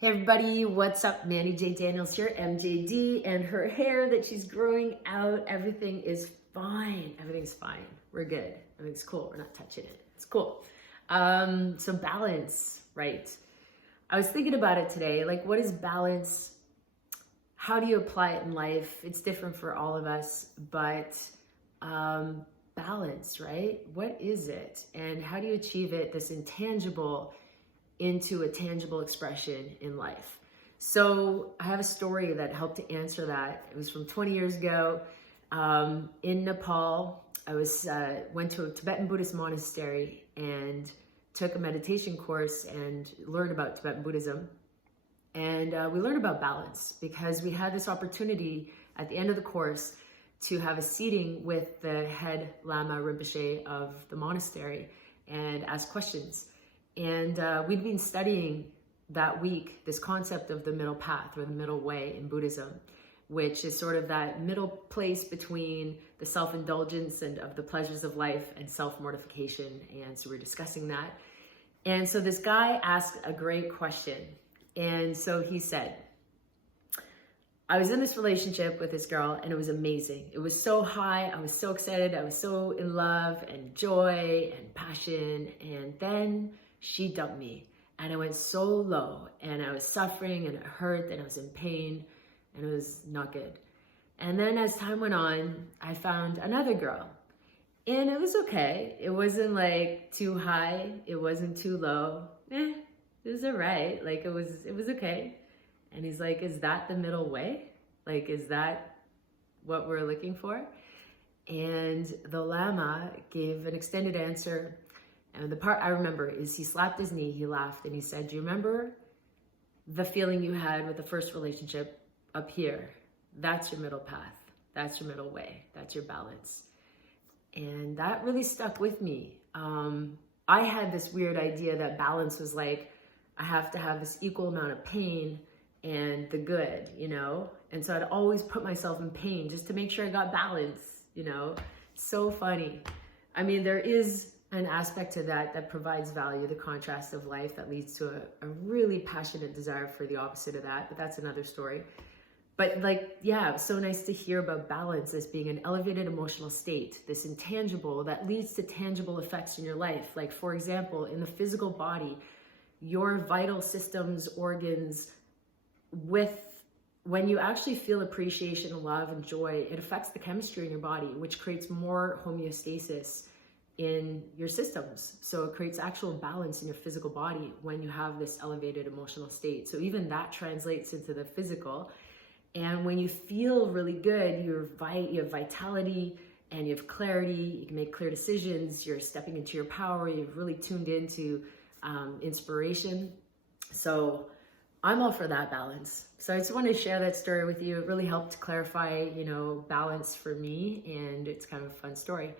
Hey everybody, what's up? Manny J. Daniels here, MJD, and her hair that she's growing out, everything is fine. Everything's fine. We're good. Everything's cool. We're not touching it. It's cool. So balance, right? I was thinking about it today. Like, what is balance? How do you apply it in life? It's different for all of us, but balance, right? What is it? And how do you achieve it? This intangible into a tangible expression in life. So I have a story that helped to answer that. It was from 20 years ago in Nepal. I went to a Tibetan Buddhist monastery and took a meditation course and learned about Tibetan Buddhism. And we learned about balance because we had this opportunity at the end of the course to have a seating with the head Lama Rinpoche of the monastery and ask questions. And we'd been studying that week this concept of the middle path or the middle way in Buddhism, which is sort of that middle place between the self-indulgence and of the pleasures of life and self-mortification. And so we're discussing that. And so this guy asked a great question. And so he said, I was in this relationship with this girl and it was amazing. It was so high. I was so excited. I was so in love and joy and passion. And then she dumped me and I went so low and I was suffering and it hurt and I was in pain and it was not good. And then as time went on, I found another girl and it was okay. It wasn't like too high. It wasn't too low. It was all right. Like it was okay. And he's like, is that the middle way? Like, is that what we're looking for? And the Lama gave an extended answer. And the part I remember is he slapped his knee, he laughed, and he said, do you remember the feeling you had with the first relationship up here? That's your middle path. That's your middle way. That's your balance. And that really stuck with me. I had this weird idea that balance was like, I have to have this equal amount of pain and the good, you know? And so I'd always put myself in pain just to make sure I got balance, you know? So funny. I mean, there is an aspect to that provides value, the contrast of life that leads to a really passionate desire for the opposite of that, but that's another story. But like, yeah, it was so nice to hear about balance as being an elevated emotional state, this intangible that leads to tangible effects in your life. Like, for example, in the physical body, your vital systems, organs, when you actually feel appreciation, love, and joy, it affects the chemistry in your body, which creates more homeostasis in your systems. So it creates actual balance in your physical body when you have this elevated emotional state. So even that translates into the physical. And when you feel really good, you have vitality and you have clarity, you can make clear decisions, you're stepping into your power, you've really tuned into inspiration. So I'm all for that balance. So I just wanted to share that story with you. It really helped clarify, you know, balance for me, and it's kind of a fun story.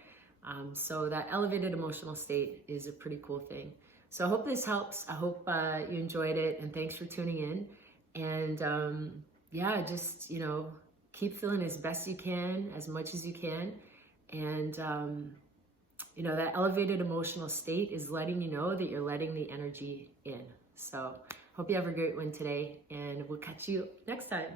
So that elevated emotional state is a pretty cool thing. So I hope this helps. I hope you enjoyed it, and thanks for tuning in. And yeah, just, you know, keep feeling as best you can, as much as you can. And, you know, that elevated emotional state is letting you know that you're letting the energy in. So hope you have a great one today, and we'll catch you next time.